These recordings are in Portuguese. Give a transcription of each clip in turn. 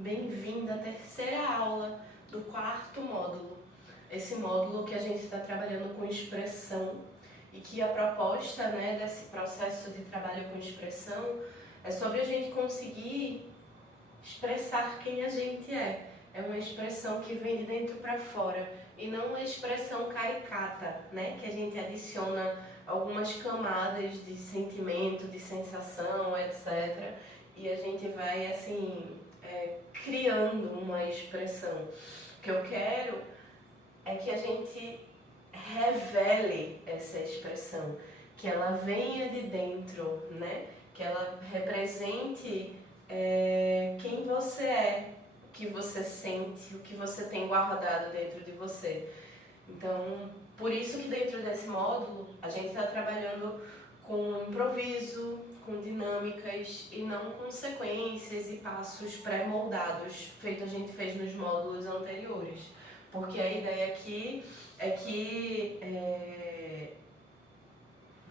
Bem-vindo à terceira aula do quarto módulo. Esse módulo que a gente está trabalhando com expressão e que a proposta, desse processo de trabalho com expressão é sobre a gente conseguir expressar quem a gente é. É uma expressão que vem de dentro para fora e não uma expressão caricata, que a gente adiciona algumas camadas de sentimento, de sensação, etc. E a gente vai, assim, criando uma expressão. O que eu quero é que a gente revele essa expressão, que ela venha de dentro, que ela represente quem você é, o que você sente, o que você tem guardado dentro de você. Então, por isso que dentro desse módulo a gente está trabalhando com improviso, com dinâmicas e não com sequências e passos pré-moldados, feito a gente fez nos módulos anteriores. Porque a ideia aqui é que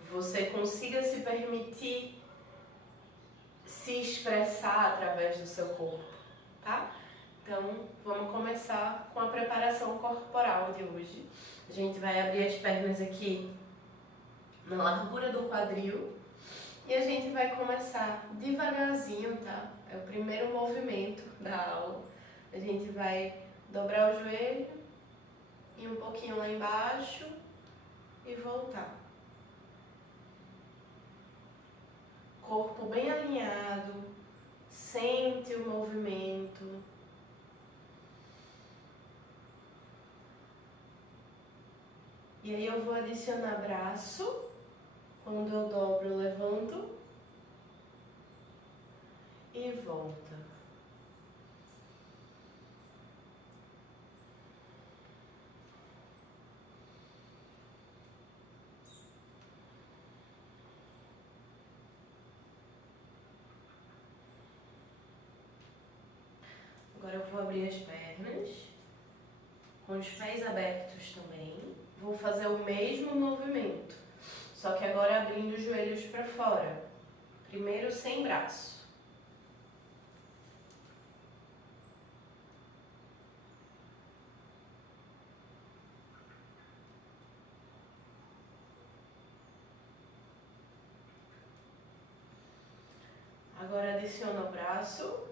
você consiga se permitir se expressar através do seu corpo, tá? Então, vamos começar com a preparação corporal de hoje. A gente vai abrir as pernas aqui na largura do quadril e a gente vai começar devagarzinho, tá? É o primeiro movimento da aula. A gente vai dobrar o joelho e um pouquinho lá embaixo e voltar. Corpo bem alinhado, sente o movimento. E aí eu vou adicionar braço. Quando eu dobro, eu levanto e volta. Agora eu vou abrir as pernas, com os pés abertos também. Vou fazer o mesmo movimento, só que agora abrindo os joelhos para fora. Primeiro sem braço. Agora adiciona o braço.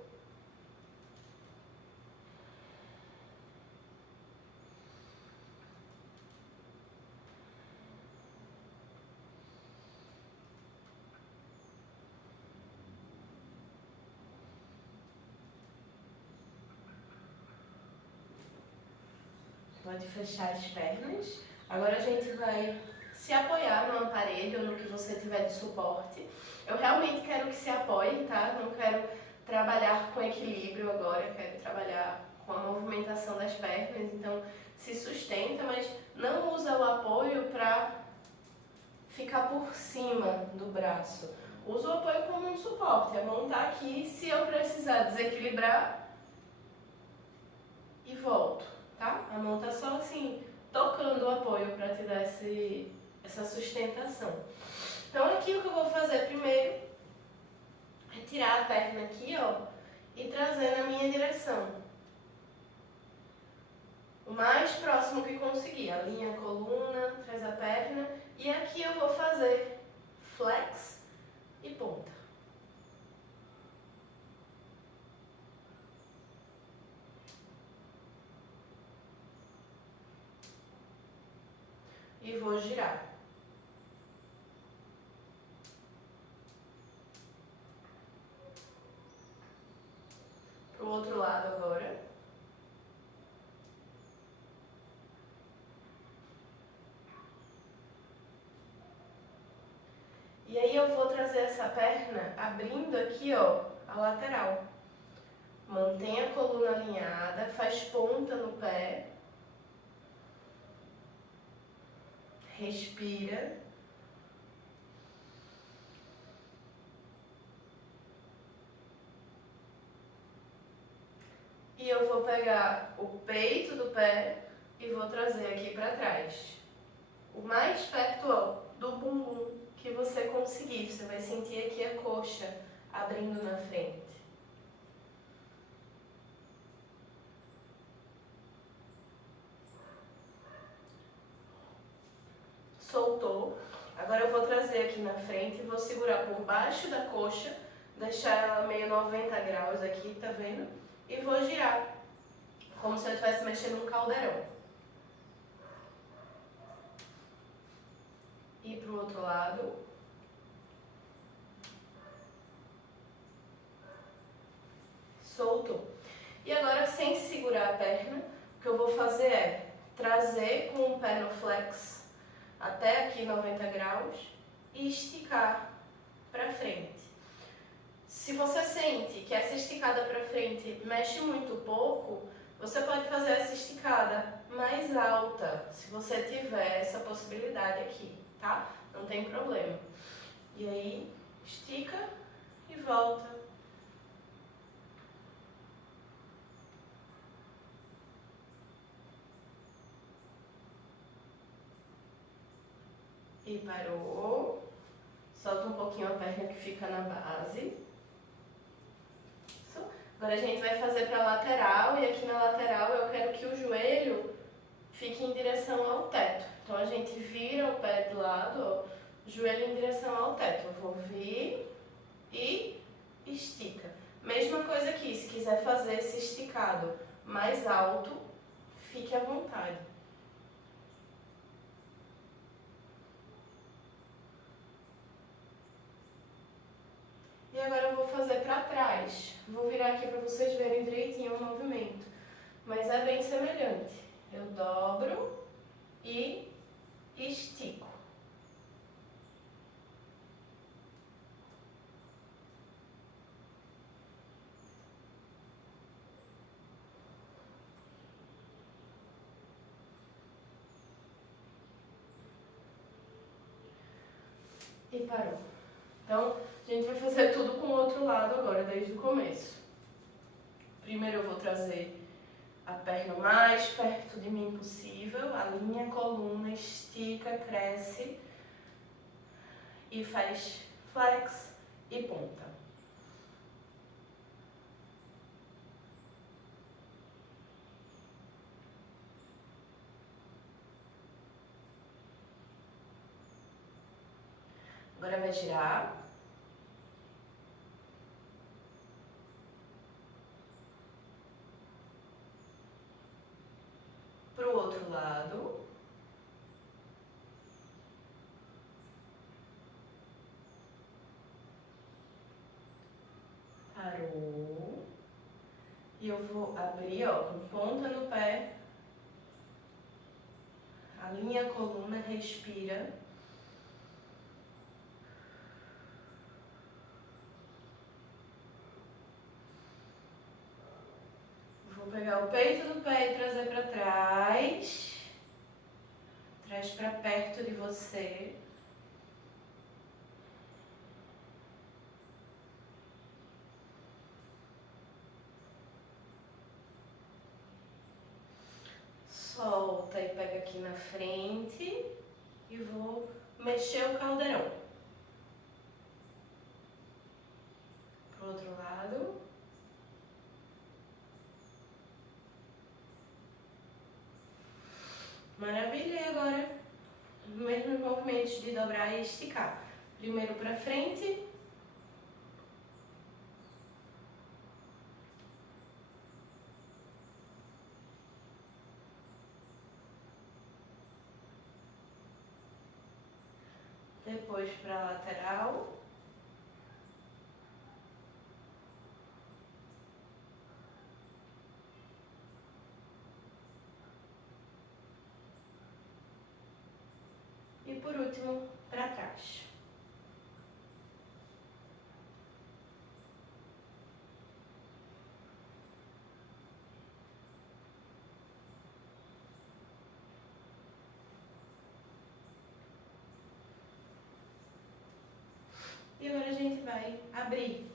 Pode fechar as pernas. Agora a gente vai se apoiar no aparelho ou no que você tiver de suporte. Eu realmente quero que se apoie, tá? Não quero trabalhar com equilíbrio agora, quero trabalhar com a movimentação das pernas. Então, se sustenta, mas não usa o apoio para ficar por cima do braço. Usa o apoio como um suporte. A mão tá aqui, se eu precisar desequilibrar, e volto, tá? A mão tá só assim, tocando o apoio para te dar essa sustentação. Então aqui o que eu vou fazer primeiro é tirar a perna aqui, ó, e trazer na minha direção. O mais próximo que conseguir. Alinha a coluna, traz a perna. E aqui eu vou fazer flex e ponta. E vou girar. Pro outro lado agora. E aí eu vou trazer essa perna abrindo aqui, ó, a lateral. Mantém a coluna alinhada, faz ponta no pé. Respira. E eu vou pegar o peito do pé e vou trazer aqui para trás. O mais perto, ó, do bumbum que você conseguir. Você vai sentir aqui a coxa abrindo na frente. trazer aqui na frente, vou segurar por baixo da coxa, deixar ela meio 90 graus aqui, tá vendo? E vou girar, como se eu estivesse mexendo um caldeirão. E pro outro lado. Soltou. E agora, sem segurar a perna, o que eu vou fazer é trazer com o pé no flex até aqui 90 graus e esticar para frente. Se você sente que essa esticada para frente mexe muito pouco, você pode fazer essa esticada mais alta, se você tiver essa possibilidade aqui, tá? Não tem problema. E aí, estica e volta. E parou. Solta um pouquinho a perna que fica na base. Isso. Agora a gente vai fazer para a lateral, e aqui na lateral eu quero que o joelho fique em direção ao teto. Então a gente vira o pé do lado, ó, joelho em direção ao teto. Eu vou vir e estica. Mesma coisa aqui, se quiser fazer esse esticado mais alto, fique à vontade. E agora eu vou fazer para trás. Vou virar aqui para vocês verem direitinho o movimento. Mas é bem semelhante. Eu dobro e estico. E parou. Então, a gente vai fazer tudo com o outro lado agora, desde o começo. Primeiro eu vou trazer a perna o mais perto de mim possível, alinha a coluna, estica, cresce e faz flex e ponta. Agora vai girar. Pro outro lado. Parou. E eu vou abrir, ó, com ponta no pé. Alinha a coluna, respira. Vou pegar o peito do pé e trazer para trás. Traz para perto de você. Solta e pega aqui na frente. E vou mexer o caldeirão. Pro outro lado. Maravilha, e agora mesmos movimentos de dobrar e esticar. Primeiro para frente. Depois para a lateral. E por último, para trás. E agora a gente vai abrir,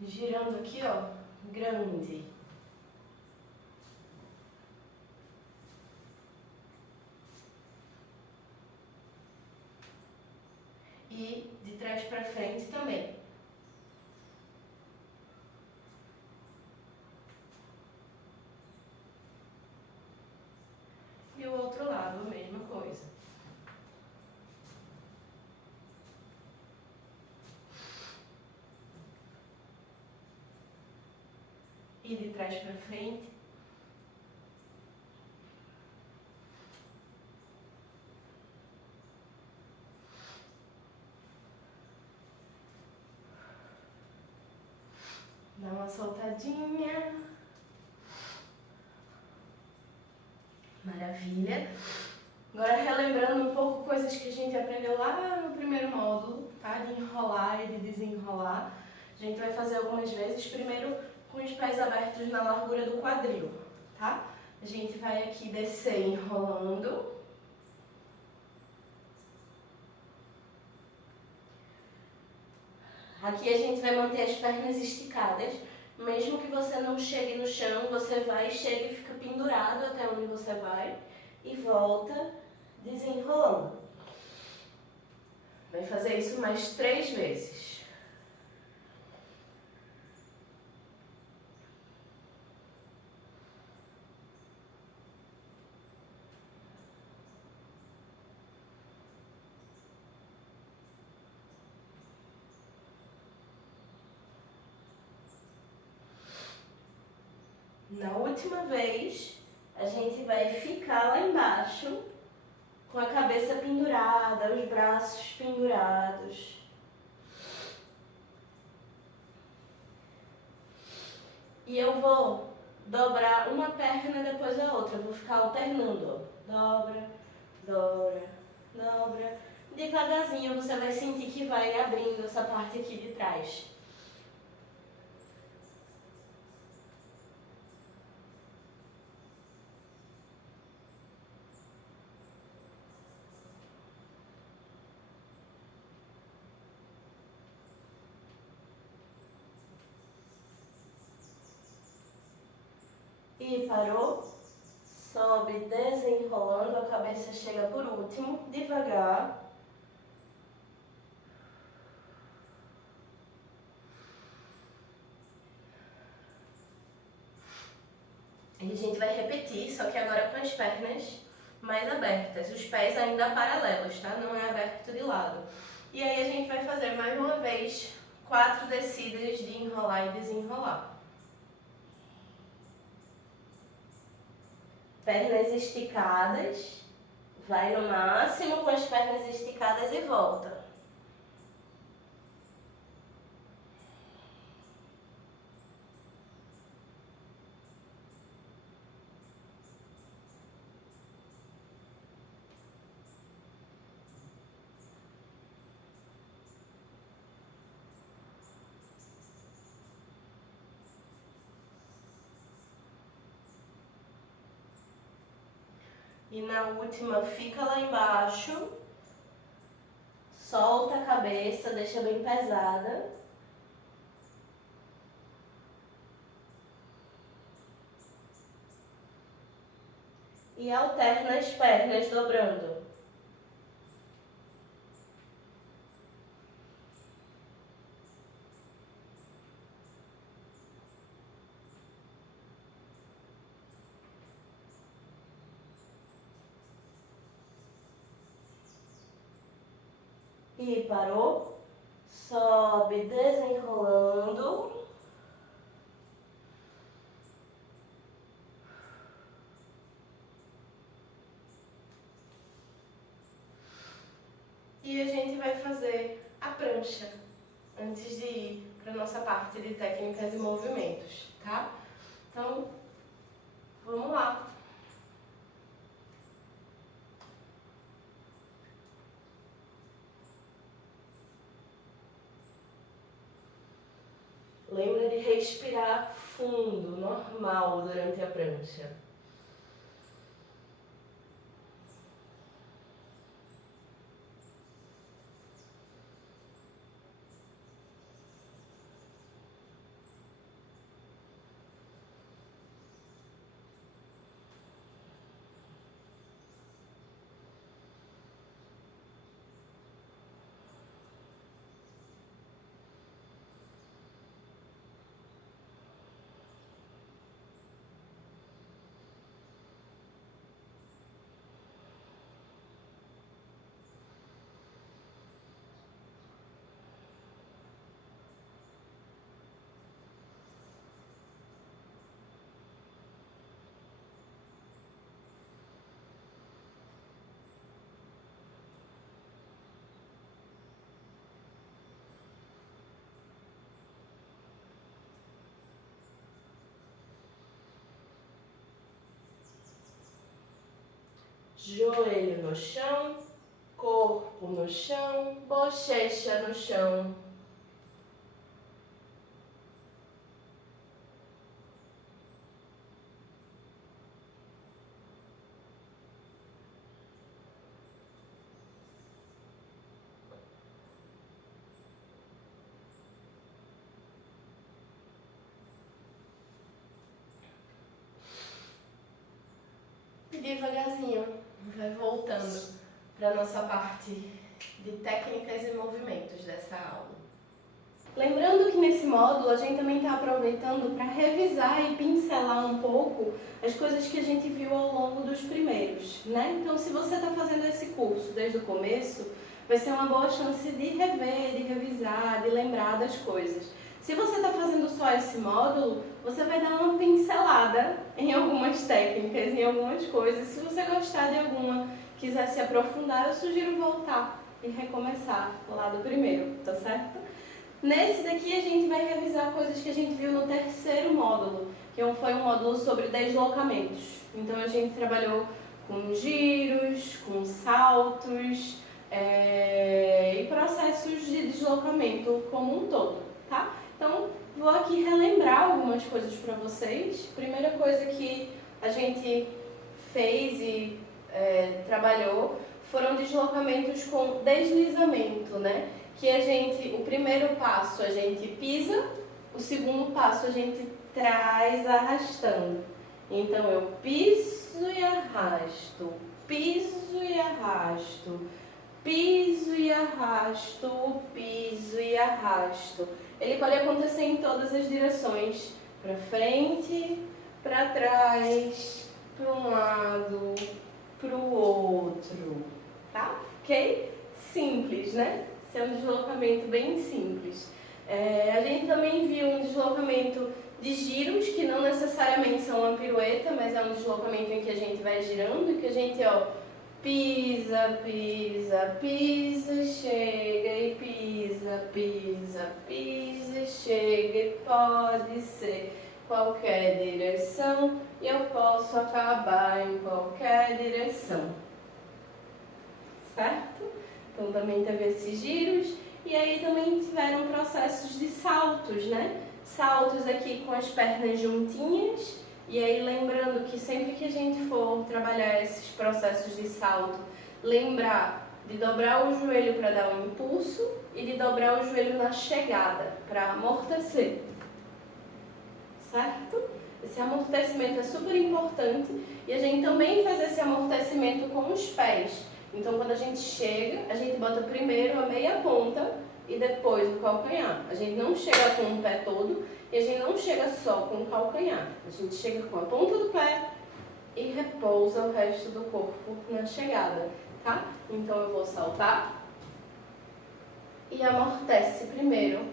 girando aqui, ó, grande. E de trás para frente também. E o outro lado, a mesma coisa. e de trás para frente. Dá uma soltadinha. Maravilha. Agora relembrando um pouco coisas que a gente aprendeu lá no primeiro módulo, tá? De enrolar e de desenrolar. A gente vai fazer algumas vezes, primeiro com os pés abertos na largura do quadril, tá? A gente vai aqui descer enrolando. Aqui a gente vai manter as pernas esticadas. Mesmo que você não chegue no chão, você vai, chega e fica pendurado até onde você vai e volta desenrolando. Vai fazer isso mais 3 vezes. Na última vez, a gente vai ficar lá embaixo, com a cabeça pendurada, os braços pendurados. E eu vou dobrar uma perna depois da outra, eu vou ficar alternando, ó. Dobra, dobra, dobra. Devagarzinho você vai sentir que vai abrindo essa parte aqui de trás. E parou, sobe desenrolando, a cabeça chega por último, devagar. E a gente vai repetir, só que agora com as pernas mais abertas, os pés ainda paralelos, tá? Não é aberto de lado. E aí a gente vai fazer mais uma vez 4 descidas de enrolar e desenrolar. Pernas esticadas, vai no máximo com as pernas esticadas e volta. E na última fica lá embaixo, solta a cabeça, deixa bem pesada. E alterna as pernas dobrando. E parou, sobe desenrolando. E a gente vai fazer a prancha antes de ir para a nossa parte de técnicas e movimentos, tá? Então, vamos lá. Lembra de respirar fundo, normal, durante a prancha. joelho no chão, corpo no chão, bochecha no chão. E devagarzinho, vai voltando para a nossa parte de técnicas e movimentos dessa aula. Lembrando que nesse módulo a gente também está aproveitando para revisar e pincelar um pouco as coisas que a gente viu ao longo dos primeiros, né? Então, se você está fazendo esse curso desde o começo, vai ser uma boa chance de rever, de revisar, de lembrar das coisas. Se você está fazendo só esse módulo, você vai dar uma pincelada em algumas técnicas, em algumas coisas. Se você gostar de alguma, quiser se aprofundar, eu sugiro voltar e recomeçar lá do primeiro, tá certo? Nesse daqui a gente vai revisar coisas que a gente viu no terceiro módulo, que foi um módulo sobre deslocamentos. Então a gente trabalhou com giros, com saltos e processos de deslocamento como um todo, tá? Então, vou aqui relembrar algumas coisas para vocês. Primeira coisa que a gente fez e trabalhou foram deslocamentos com deslizamento, né? Que o primeiro passo a gente pisa, o segundo passo a gente traz arrastando. Então, eu piso e arrasto, piso e arrasto, piso e arrasto, piso e arrasto. Ele pode acontecer em todas as direções, para frente, para trás, para um lado, para o outro, tá? Ok? Simples, né? Esse é um deslocamento bem simples. A gente também viu um deslocamento de giros, que não necessariamente são uma pirueta, mas é um deslocamento em que a gente vai girando e que a gente, pisa, pisa, pisa, chega e pisa, pisa, pisa, chega e pode ser qualquer direção e eu posso acabar em qualquer direção, certo? Então também teve esses giros e aí também tiveram processos de saltos, né? Saltos aqui com as pernas juntinhas. E aí, lembrando que sempre que a gente for trabalhar esses processos de salto, lembrar de dobrar o joelho para dar um impulso e de dobrar o joelho na chegada, para amortecer. Certo? Esse amortecimento é super importante e a gente também faz esse amortecimento com os pés. Então, quando a gente chega, a gente bota primeiro a meia ponta e depois o calcanhar. A gente não chega com o pé todo e a gente não chega só com o calcanhar. A gente chega com a ponta do pé e repousa o resto do corpo na chegada, tá? Então eu vou saltar e amortece primeiro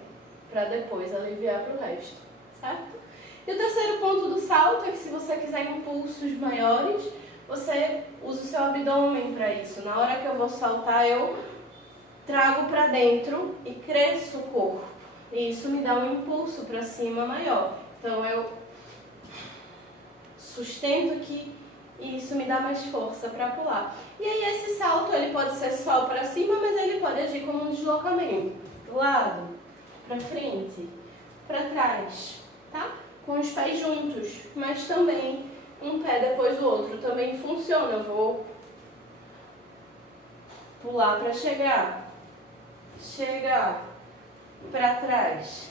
para depois aliviar para o resto, certo? E o terceiro ponto do salto é que se você quiser impulsos maiores, você usa o seu abdômen para isso. Na hora que eu vou saltar, eu trago para dentro e cresço o corpo. E isso me dá um impulso para cima maior. Então eu sustento aqui e isso me dá mais força para pular. E aí esse salto ele pode ser só para cima, mas ele pode agir como um deslocamento. Do lado, para frente, para trás, tá? Com os pés juntos, mas também um pé depois do outro. Também funciona. Eu vou pular para chegar para trás,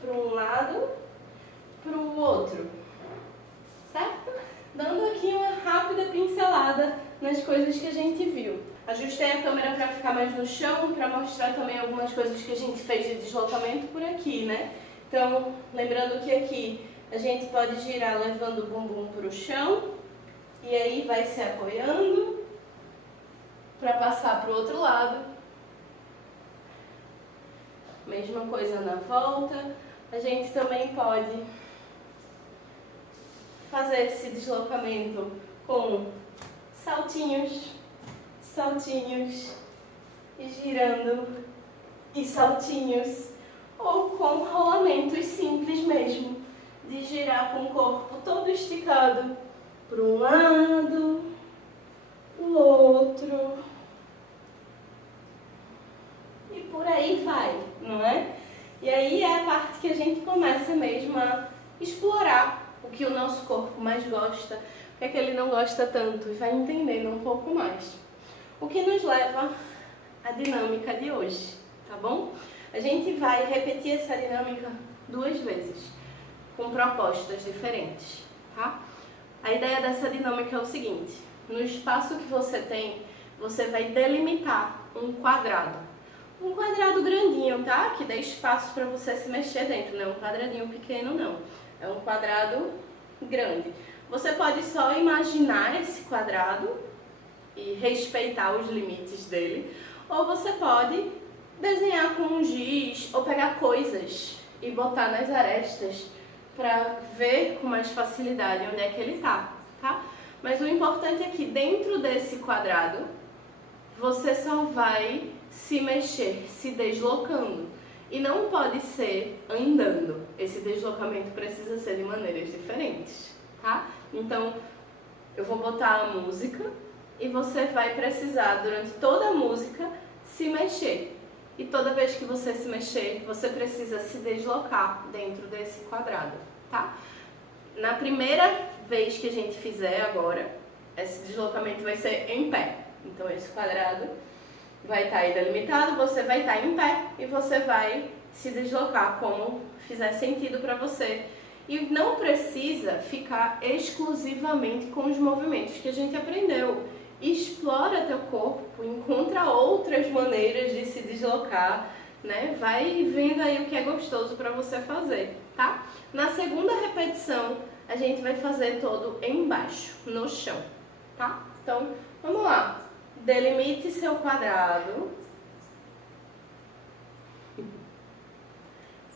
para um lado, para o outro, certo? Dando aqui uma rápida pincelada nas coisas que a gente viu. Ajustei a câmera para ficar mais no chão, para mostrar também algumas coisas que a gente fez de deslocamento por aqui, né? Então, lembrando que aqui a gente pode girar levando o bumbum para o chão e aí vai se apoiando para passar para o outro lado. Mesma coisa na volta. A gente também pode fazer esse deslocamento com saltinhos, saltinhos e girando e saltinhos, ou com rolamentos simples mesmo, de girar com o corpo todo esticado para um lado, o outro, e por aí vai, não é? E aí é a parte que a gente começa mesmo a explorar o que o nosso corpo mais gosta, o que é que ele não gosta tanto, e vai entendendo um pouco mais. O que nos leva à dinâmica de hoje, tá bom? A gente vai repetir essa dinâmica 2 vezes, com propostas diferentes, tá? A ideia dessa dinâmica é o seguinte: no espaço que você tem, você vai delimitar um quadrado. Um quadrado grandinho, tá? Que dê espaço para você se mexer dentro, não é um quadradinho pequeno, não. É um quadrado grande. Você pode só imaginar esse quadrado e respeitar os limites dele, ou você pode desenhar com um giz ou pegar coisas e botar nas arestas para ver com mais facilidade onde é que ele tá? Mas o importante é que dentro desse quadrado você só vai se mexer, se deslocando. E não pode ser andando. Esse deslocamento precisa ser de maneiras diferentes, tá? Então, eu vou botar a música e você vai precisar, durante toda a música, se mexer. E toda vez que você se mexer, você precisa se deslocar dentro desse quadrado, tá? Na primeira vez que a gente fizer agora, esse deslocamento vai ser em pé. Então, esse quadrado vai estar aí delimitado, você vai estar em pé e você vai se deslocar como fizer sentido para você. E não precisa ficar exclusivamente com os movimentos que a gente aprendeu. Explora teu corpo, encontra outras maneiras de se deslocar, né? Vai vendo aí o que é gostoso para você fazer, tá? Na segunda repetição, a gente vai fazer todo embaixo, no chão, tá? Então, vamos lá. Delimite seu quadrado.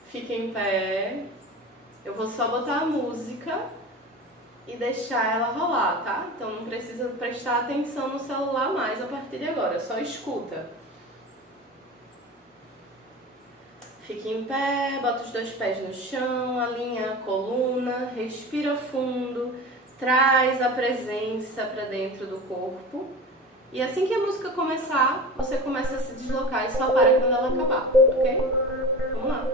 Fique em pé. Eu vou só botar a música e deixar ela rolar, tá? Então não precisa prestar atenção no celular mais a partir de agora, só escuta. Fique em pé, bota os 2 pés no chão, alinha a coluna, respira fundo, traz a presença para dentro do corpo. E assim que a música começar, você começa a se deslocar e só para quando ela acabar, ok? Vamos lá.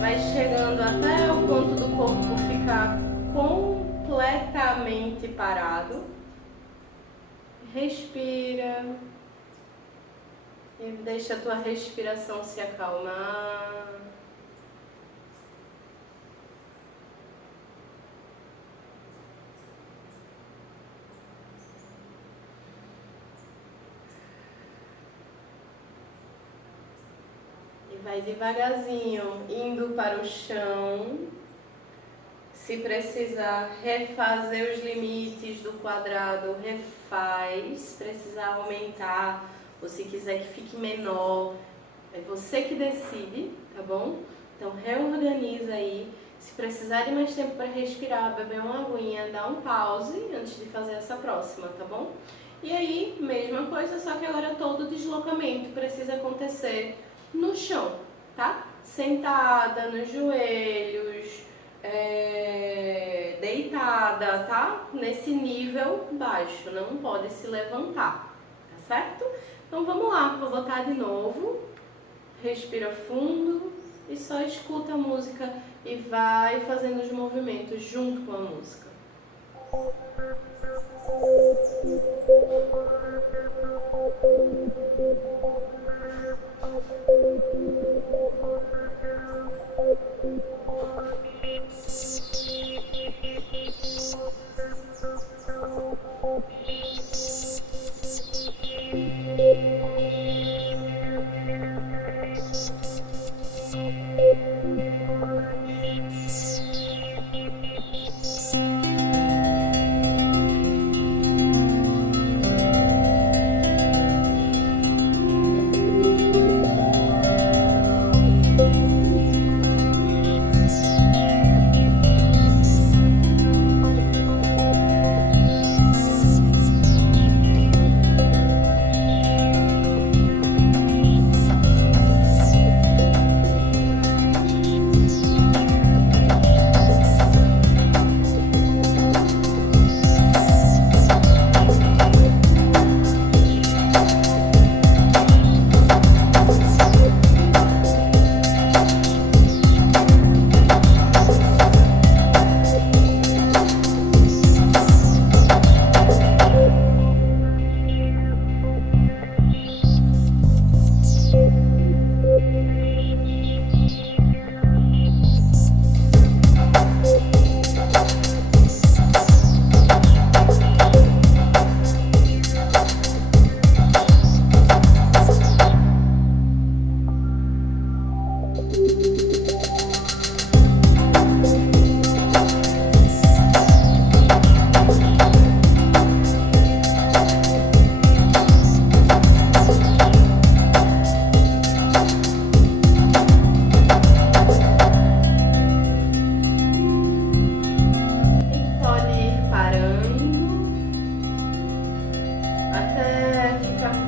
Vai chegando até o ponto do corpo ficar completamente parado. Respira e deixa a tua respiração se acalmar. Vai devagarzinho, indo para o chão. Se precisar refazer os limites do quadrado, refaz. Se precisar aumentar, ou se quiser que fique menor, é você que decide, tá bom? Então reorganiza aí. Se precisar de mais tempo para respirar, beber uma aguinha, dá um pause antes de fazer essa próxima, tá bom? E aí, mesma coisa, só que agora todo o deslocamento precisa acontecer no chão, tá? Sentada, nos joelhos, deitada, tá? Nesse nível baixo, não pode se levantar, tá certo? Então vamos lá, vou botar de novo, respira fundo e só escuta a música e vai fazendo os movimentos junto com a música.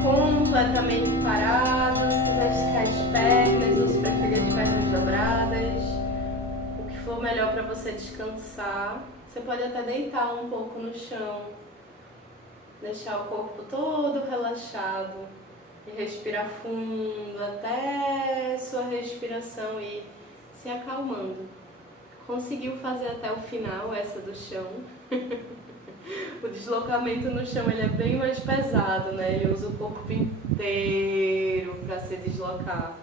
Completamente parado, se quiser esticar as pernas ou se preferir as pernas dobradas, o que for melhor para você descansar. Você pode até deitar um pouco no chão, deixar o corpo todo relaxado e respirar fundo até sua respiração ir se acalmando. Conseguiu fazer até o final essa do chão? O deslocamento no chão ele é bem mais pesado, né? Ele usa o corpo inteiro para se deslocar.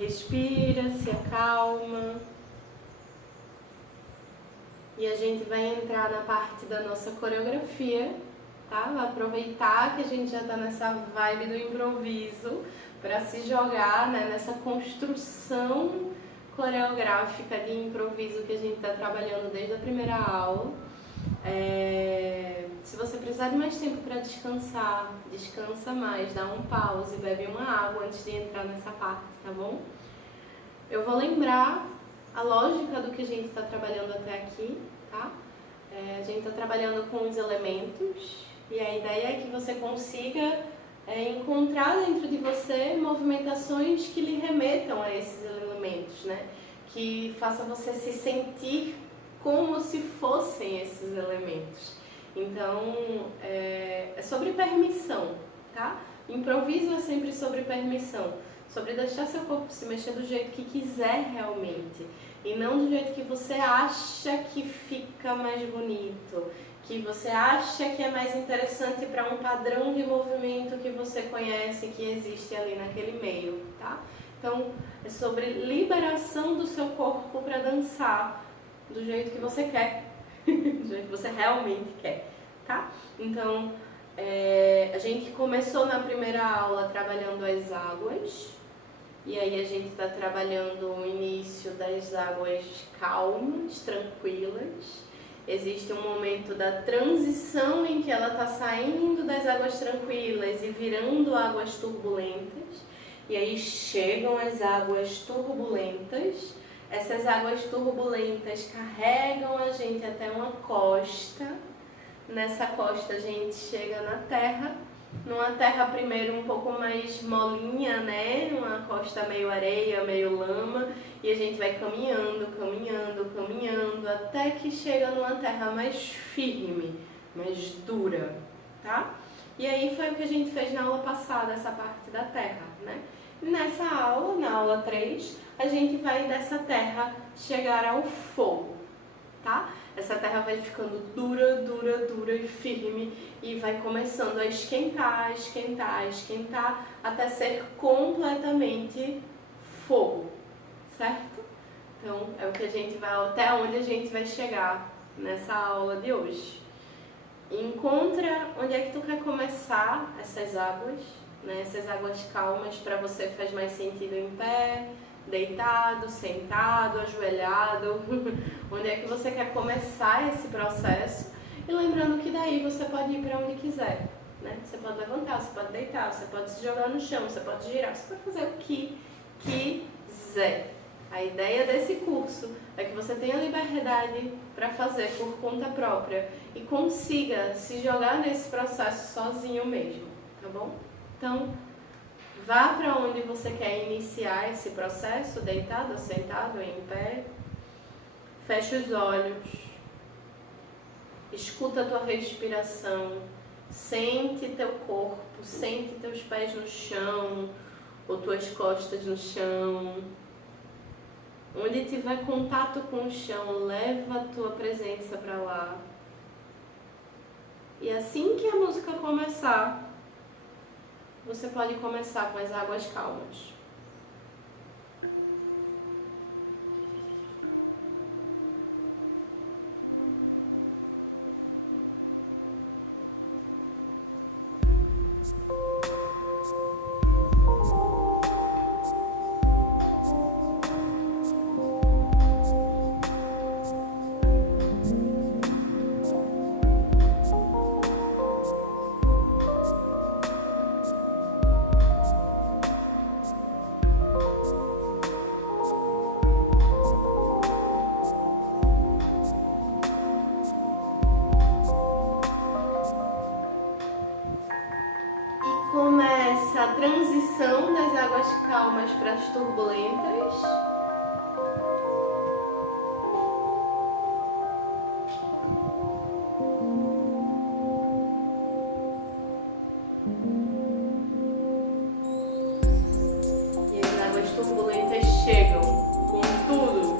Respira, se acalma. E a gente vai entrar na parte da nossa coreografia, tá? Vai aproveitar que a gente já tá nessa vibe do improviso para se jogar, né, nessa construção coreográfica de improviso que a gente está trabalhando desde a primeira aula. Se você precisar de mais tempo para descansar, descansa mais, dá um pause, bebe uma água antes de entrar nessa parte, tá bom? Eu vou lembrar a lógica do que a gente está trabalhando até aqui, tá? A gente está trabalhando com os elementos e a ideia é que você consiga encontrar dentro de você movimentações que lhe remetam a esses elementos, né? Que faça você se sentir como se fossem esses elementos. Então, é sobre permissão, tá? Improviso é sempre sobre permissão, sobre deixar seu corpo se mexer do jeito que quiser realmente, e não do jeito que você acha que fica mais bonito, que você acha que é mais interessante para um padrão de movimento que você conhece, que existe ali naquele meio, tá? Então, é sobre liberação do seu corpo para dançar do jeito que você quer, do jeito que você realmente quer, tá? Então, a gente começou na primeira aula trabalhando as águas, E aí a gente está trabalhando o início das águas calmas, tranquilas. Existe um momento da transição em que ela está saindo das águas tranquilas e virando águas turbulentas. E aí chegam as águas turbulentas. Essas águas turbulentas carregam a gente até uma costa. Nessa costa a gente chega na terra. Numa terra primeiro um pouco mais molinha, né? Uma costa meio areia, meio lama. E a gente vai caminhando, caminhando, caminhando, até que chega numa terra mais firme, mais dura, tá? E aí foi o que a gente fez na aula passada, essa parte da terra, né? Nessa aula, na aula 3, a gente vai dessa terra chegar ao fogo, tá? Essa terra vai ficando dura, dura, dura e firme e vai começando a esquentar, esquentar, esquentar até ser completamente fogo, certo? Então é o que a gente vai, até onde a gente vai chegar nessa aula de hoje. Encontra onde é que tu quer começar essas águas, né? Essas águas calmas para você faz mais sentido em pé, deitado, sentado, ajoelhado, onde é que você quer começar esse processo. E lembrando que daí você pode ir para onde quiser, né? Você pode levantar, você pode deitar, você pode se jogar no chão, você pode girar, você pode fazer o que quiser. A ideia desse curso é que você tenha liberdade para fazer por conta própria e consiga se jogar nesse processo sozinho mesmo, tá bom? Então, vá para onde você quer iniciar esse processo, deitado, sentado, em pé. Feche os olhos. Escuta a tua respiração. Sente teu corpo, sente teus pés no chão ou tuas costas no chão. Onde tiver contato com o chão, leva a tua presença para lá. E assim que a música começar, você pode começar com as águas calmas. Começa a transição das águas calmas para as turbulentas. E as águas turbulentas chegam com tudo.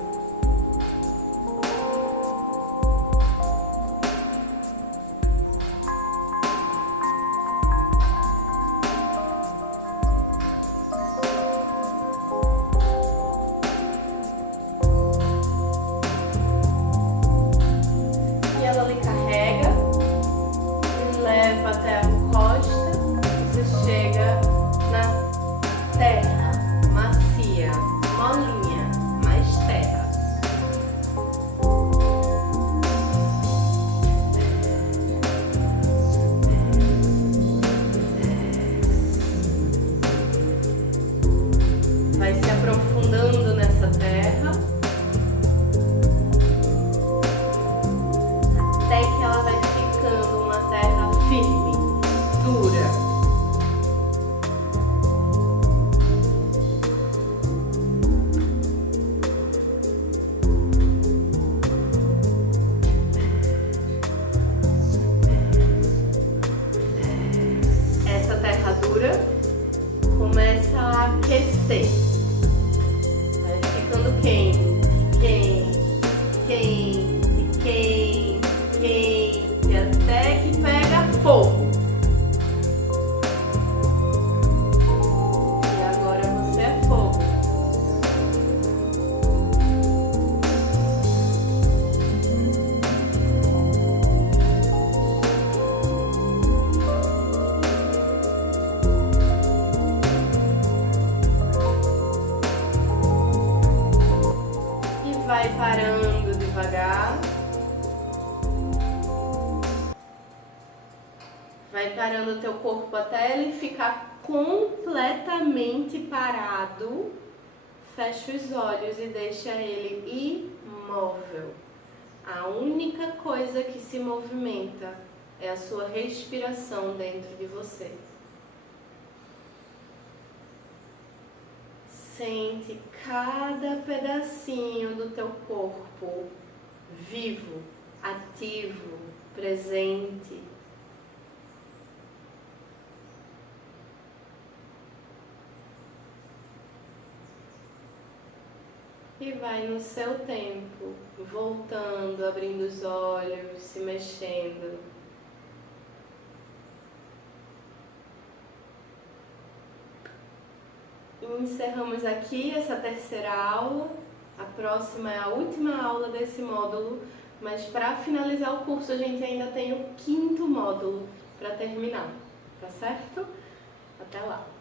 respirando devagar. Vai parando o teu corpo até ele ficar completamente parado. Fecha os olhos e deixa ele imóvel. A única coisa que se movimenta é a sua respiração dentro de você. Sente cada pedacinho do teu corpo vivo, ativo, presente. E vai no seu tempo, voltando, abrindo os olhos, se mexendo. E encerramos aqui essa terceira aula. A próxima é a última aula desse módulo, mas para finalizar o curso a gente ainda tem o 5º módulo para terminar, tá certo? Até lá!